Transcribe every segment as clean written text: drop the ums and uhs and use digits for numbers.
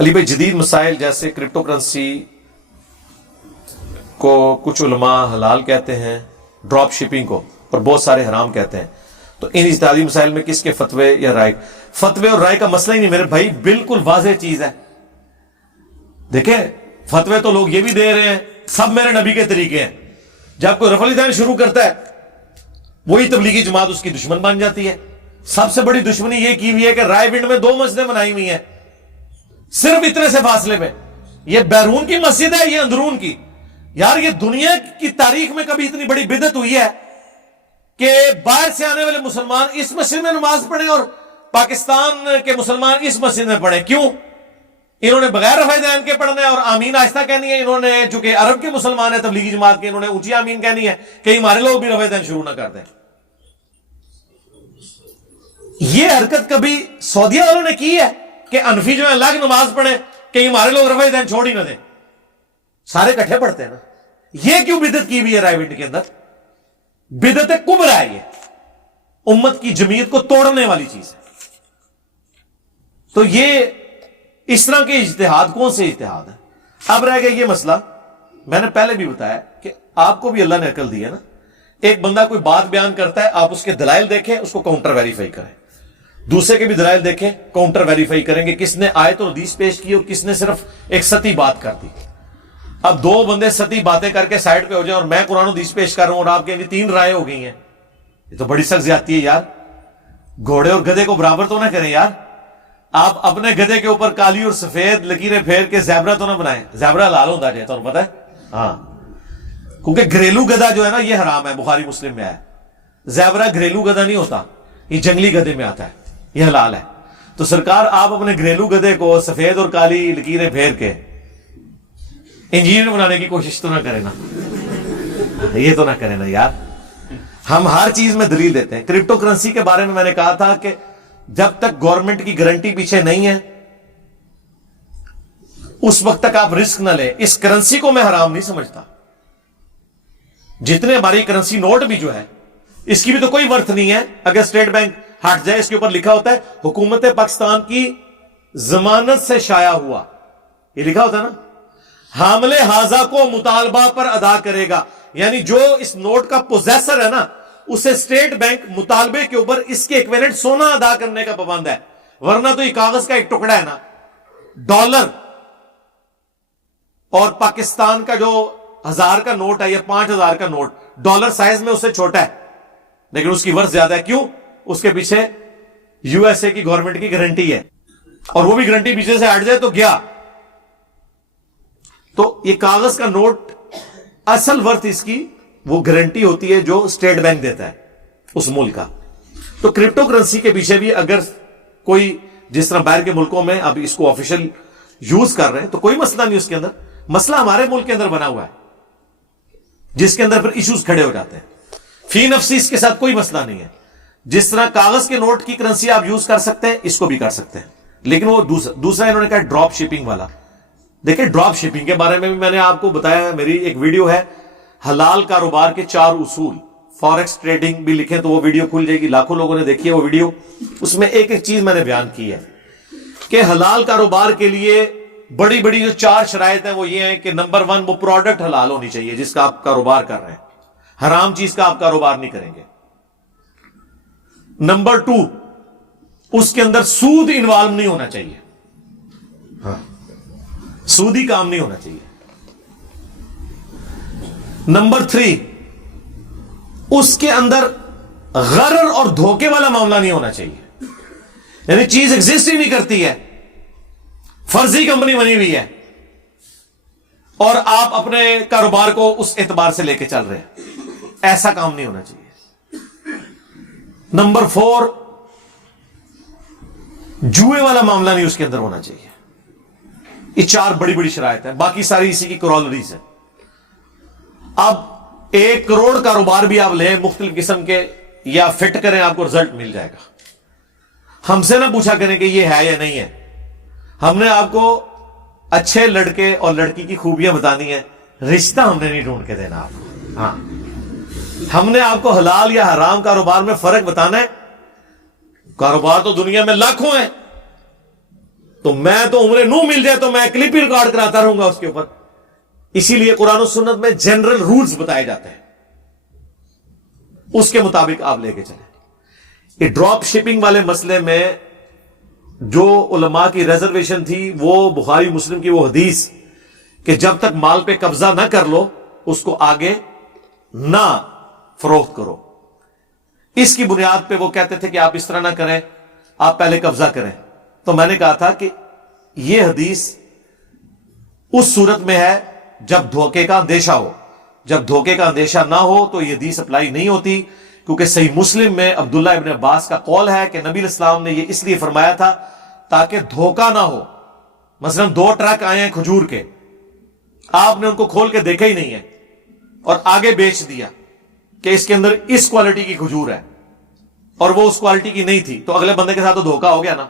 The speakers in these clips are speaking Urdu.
علی بھائی، جدید مسائل جیسے کرپٹو کرنسی کو کچھ علماء حلال کہتے ہیں، ڈراپ شپنگ کو، اور بہت سارے حرام کہتے ہیں، تو ان اجتہادی مسائل میں کس کے فتوے یا رائے؟ فتوے اور رائے کا مسئلہ ہی نہیں میرے بھائی، بالکل واضح چیز ہے۔ دیکھیں، فتوے تو لوگ یہ بھی دے رہے ہیں سب میرے نبی کے طریقے ہیں۔ جب کوئی رفع الیدین شروع کرتا ہے وہی تبلیغی جماعت اس کی دشمن بن جاتی ہے۔ سب سے بڑی دشمنی یہ کی ہوئی ہے کہ رائے بنڈ میں 2 مسجدیں بنائی ہوئی ہیں، صرف اتنے سے فاصلے میں۔ یہ بیرون کی مسجد ہے، یہ اندرون کی۔ یار، یہ دنیا کی تاریخ میں کبھی اتنی بڑی بدعت ہوئی ہے کہ باہر سے آنے والے مسلمان اس مسجد میں نماز پڑھیں اور پاکستان کے مسلمان اس مسجد میں پڑھیں؟ کیوں؟ انہوں نے بغیر رفع الیدین کے پڑھنا ہے اور آمین آہستہ کہنی ہے۔ انہوں نے چونکہ عرب کے مسلمان ہیں تبلیغی جماعت کے، انہوں نے اونچی آمین کہنی ہے کہ ہمارے لوگ بھی رفع الیدین شروع نہ کر دیں۔ یہ حرکت کبھی سعودیہ والوں نے کی ہے کہ انفی جو ہے الگ نماز پڑھیں کہ ہمارے لوگ رفع الیدین چھوڑ ہی نہ دیں؟ سارے کٹھے پڑھتے ہیں نا۔ یہ کیوں بدعت کی ہوئی ہے رائے بنڈ کے اندر؟ بدعت کبریٰ ہے، یہ امت کی جمعیت کو توڑنے والی چیز ہے۔ تو یہ اس طرح کے اجتہاد کون سے اجتہاد ہیں؟ اب رہ گیا یہ مسئلہ، میں نے پہلے بھی بتایا کہ آپ کو بھی اللہ نے عقل دی ہے نا۔ ایک بندہ کوئی بات بیان کرتا ہے، آپ اس کے دلائل دیکھیں، اس کو کاؤنٹر ویریفائی کریں، دوسرے کے بھی دلائل دیکھیں، کاؤنٹر ویریفائی کریں گے کس نے آیت اور حدیث پیش کی اور کس نے صرف ایک سطحی بات کر دی۔ اب 2 بندے سطحی باتیں کر کے سائڈ پہ ہو جائیں اور میں قرآن و حدیث پیش کر رہا ہوں اور آپ کے 3 رائے ہو گئی ہیں، یہ تو بڑی سخت زیادتی ہے یار۔ گھوڑے اور گدھے کو برابر تو نہ کریں یار۔ آپ اپنے گدھے کے اوپر کالی اور سفید لکیریں پھیر کے زیبرا تو نہ بنائیں۔ زیبرا حلال ہوتا ہے تو پتہ ہے، ہاں، کیونکہ گھریلو گدھا جو ہے نا یہ حرام ہے، بخاری مسلم میں ہے۔ زیبرا گھریلو گدھا نہیں ہوتا، یہ جنگلی گدھے میں آتا ہے، یہ حلال ہے۔ تو سرکار آپ اپنے گھریلو گدھے کو سفید اور کالی لکیریں پھیر کے انجینئر بنانے کی کوشش تو نہ کریں نا، یہ تو نہ کریں نا یار۔ ہم ہر چیز میں دلیل دیتے ہیں۔ کرپٹو کرنسی کے بارے میں نے کہا تھا کہ جب تک گورنمنٹ کی گارنٹی پیچھے نہیں ہے اس وقت تک آپ رسک نہ لیں۔ اس کرنسی کو میں حرام نہیں سمجھتا۔ جتنے ہماری کرنسی نوٹ بھی جو ہے اس کی بھی تو کوئی ورتھ نہیں ہے اگر اسٹیٹ بینک ہٹ جائے۔ اس کے اوپر لکھا ہوتا ہے حکومت پاکستان کی ضمانت سے شائع ہوا، یہ لکھا ہوتا ہے نا۔ حامل حاضہ کو مطالبہ پر ادا کرے گا، یعنی جو اس نوٹ کا پوزیسر ہے نا اسے اسٹیٹ بینک مطالبے کے اوپر اس کے ایکویلنٹ سونا ادا کرنے کا پابند ہے، ورنہ تو یہ کاغذ کا ایک ٹکڑا ہے نا۔ ڈالر اور پاکستان کا جو 1000 کا نوٹ ہے یا 5000 کا نوٹ، ڈالر سائز میں اس سے چھوٹا ہے لیکن اس کی ورث زیادہ ہے۔ کیوں؟ اس کے پیچھے یو ایس اے کی گورنمنٹ کی گارنٹی ہے، اور وہ بھی گارنٹی پیچھے سے ہٹ جائے تو گیا۔ تو یہ کاغذ کا نوٹ اصل ورتھ اس کی وہ گارنٹی ہوتی ہے جو اسٹیٹ بینک دیتا ہے اس ملک کا۔ تو کرپٹو کرنسی کے پیچھے بھی اگر کوئی جس طرح باہر کے ملکوں میں اب اس کو آفیشل یوز کر رہے ہیں تو کوئی مسئلہ نہیں اس کے اندر۔ مسئلہ ہمارے ملک کے اندر بنا ہوا ہے جس کے اندر پھر ایشوز کھڑے ہو جاتے ہیں۔ فی نفسی اس کے ساتھ کوئی مسئلہ نہیں ہے۔ جس طرح کاغذ کے نوٹ کی کرنسی آپ یوز کر سکتے ہیں اس کو بھی کر سکتے ہیں، لیکن وہ دوسرا انہوں نے کہا ڈراپ شپنگ والا۔ دیکھیں، ڈراپ شپنگ کے بارے میں بھی میں نے آپ کو بتایا، میری ایک ویڈیو ہے حلال کاروبار کے 4 اصول، فوریکس ٹریڈنگ بھی لکھیں تو وہ ویڈیو کھل جائے گی، لاکھوں لوگوں نے دیکھی ہے وہ ویڈیو۔ اس میں ایک ایک چیز میں نے بیان کی ہے کہ حلال کاروبار کے لیے بڑی بڑی جو 4 شرائط ہیں وہ یہ ہیں کہ نمبر 1 وہ پروڈکٹ حلال ہونی چاہیے جس کا آپ کاروبار کر رہے ہیں، حرام چیز کا آپ کاروبار نہیں کریں گے۔ نمبر 2 اس کے اندر سود انوالو نہیں ہونا چاہیے، ہاں، سودی کام نہیں ہونا چاہیے۔ نمبر 3 اس کے اندر غرر اور دھوکے والا معاملہ نہیں ہونا چاہیے، یعنی چیز ایگزسٹ ہی نہیں کرتی ہے، فرضی کمپنی بنی ہوئی ہے اور آپ اپنے کاروبار کو اس اعتبار سے لے کے چل رہے ہیں، ایسا کام نہیں ہونا چاہیے۔ نمبر 4 جوئے والا معاملہ نہیں اس کے اندر ہونا چاہیے۔ یہ 4 بڑی بڑی شرائط ہیں، باقی ساری اسی کی کرولریز ہیں۔ اب 1 کروڑ کاروبار بھی آپ لیں مختلف قسم کے یا فٹ کریں، آپ کو رزلٹ مل جائے گا۔ ہم سے نہ پوچھا کریں کہ یہ ہے یا نہیں ہے، ہم نے آپ کو اچھے لڑکے اور لڑکی کی خوبیاں بتانی ہے، رشتہ ہم نے نہیں ڈھونڈ کے دینا آپ کو۔ ہاں، ہم نے آپ کو حلال یا حرام کاروبار میں فرق بتانا ہے۔ کاروبار تو دنیا میں لاکھوں ہیں، تو میں تو عمرے نو مل جائے تو میں کلپ ہی ریکارڈ کراتا رہوں گا اس کے اوپر. اسی لیے قرآن و سنت میں جنرل رولز بتائے جاتے ہیں, اس کے مطابق آپ لے کے چلیں. یہ ڈراپ شپنگ والے مسئلے میں جو علماء کی ریزرویشن تھی وہ بخاری مسلم کی وہ حدیث کہ جب تک مال پہ قبضہ نہ کر لو اس کو آگے نہ فروخت کرو, اس کی بنیاد پہ وہ کہتے تھے کہ آپ اس طرح نہ کریں, آپ پہلے قبضہ کریں. تو میں نے کہا تھا کہ یہ حدیث اس صورت میں ہے جب دھوکے کا اندیشہ ہو. جب دھوکے کا اندیشہ نہ ہو تو یہ حدیث اپلائی نہیں ہوتی, کیونکہ صحیح مسلم میں عبداللہ ابن عباس کا قول ہے کہ نبی الاسلام نے یہ اس لیے فرمایا تھا تاکہ دھوکہ نہ ہو. مثلا 2 ٹرک آئے ہیں کھجور کے, آپ نے ان کو کھول کے دیکھا ہی نہیں ہے اور آگے بیچ دیا کہ اس کے اندر اس کوالٹی کی کھجور ہے اور وہ اس کوالٹی کی نہیں تھی, تو اگلے بندے کے ساتھ تو دھوکہ ہو گیا نا.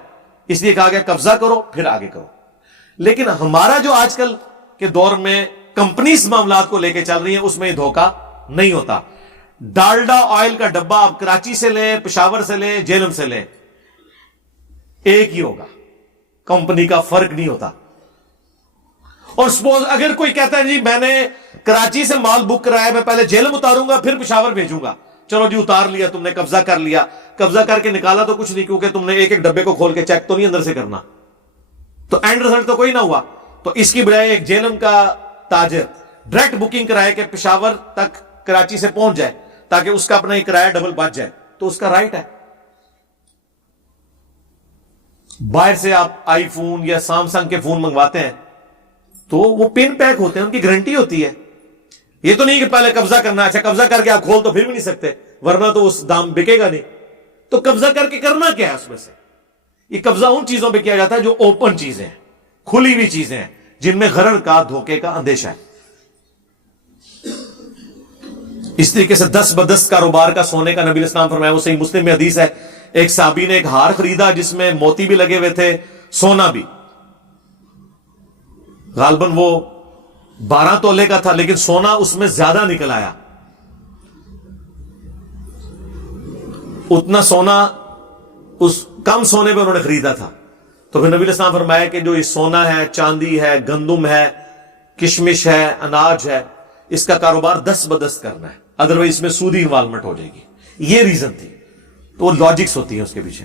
اس لیے کہا گیا قبضہ کرو پھر آگے کرو. لیکن ہمارا جو آج کل کے دور میں کمپنیز معاملات کو لے کے چل رہی ہیں اس میں یہ دھوکہ نہیں ہوتا. ڈالڈا آئل کا ڈبہ آپ کراچی سے لیں, پشاور سے لیں, جیلم سے لیں, ایک ہی ہوگا, کمپنی کا فرق نہیں ہوتا. اور سپوز اگر کوئی کہتا ہے جی میں نے کراچی سے مال بک کرایا, میں پہلے جیلم اتاروں گا پھر پشاور بھیجوں گا, چلو جی اتار لیا تم نے, قبضہ کر لیا, قبضہ کر کے نکالا تو کچھ نہیں, کیونکہ تم نے ایک ایک ڈبے کو کھول کے چیک تو نہیں اندر سے کرنا, تو اینڈ رزلٹ تو کوئی نہ ہوا. تو اس کی بجائے ایک جیلم کا تاجر ڈائریکٹ بکنگ کرائے کہ پشاور تک کراچی سے پہنچ جائے تاکہ اس کا اپنا ہی کرایہ ڈبل بچ جائے, تو اس کا رائٹ ہے. باہر سے آپ آئی فون یا سامسنگ کے فون منگواتے ہیں تو وہ پن پیک ہوتے ہیں, ان کی گارنٹی ہوتی ہے. یہ تو نہیں کہ پہلے قبضہ کرنا, اچھا قبضہ کر کے آپ کھول تو پھر بھی نہیں سکتے ورنہ تو اس دام بکے گا نہیں. تو قبضہ کر کے کرنا کیا ہے اس میں سے؟ یہ قبضہ ان چیزوں پہ کیا جاتا ہے جو اوپن چیزیں ہیں, کھلی ہوئی چیزیں ہیں, جن میں غرر کا دھوکے کا اندیشہ ہے. اس طریقے سے 10 بدست کاروبار کا سونے کا نبی اسلام فرمایا, وہ صحیح مسلم میں حدیث ہے. ایک صحابی نے ایک ہار خریدا جس میں موتی بھی لگے ہوئے تھے, سونا بھی, غالباً وہ 12 تولے کا تھا, لیکن سونا اس میں زیادہ نکل آیا. اتنا سونا اس کم سونے پہ انہوں نے خریدا تھا. تو پھر نبی علیہ السلام فرمایا کہ جو یہ سونا ہے, چاندی ہے, گندم ہے, کشمش ہے, اناج ہے, اس کا کاروبار 10 بدست کرنا ہے, ادروائز اس میں سودی انوالومنٹ ہو جائے گی. یہ ریزن تھی. تو وہ لاجکس ہوتی ہیں اس کے پیچھے.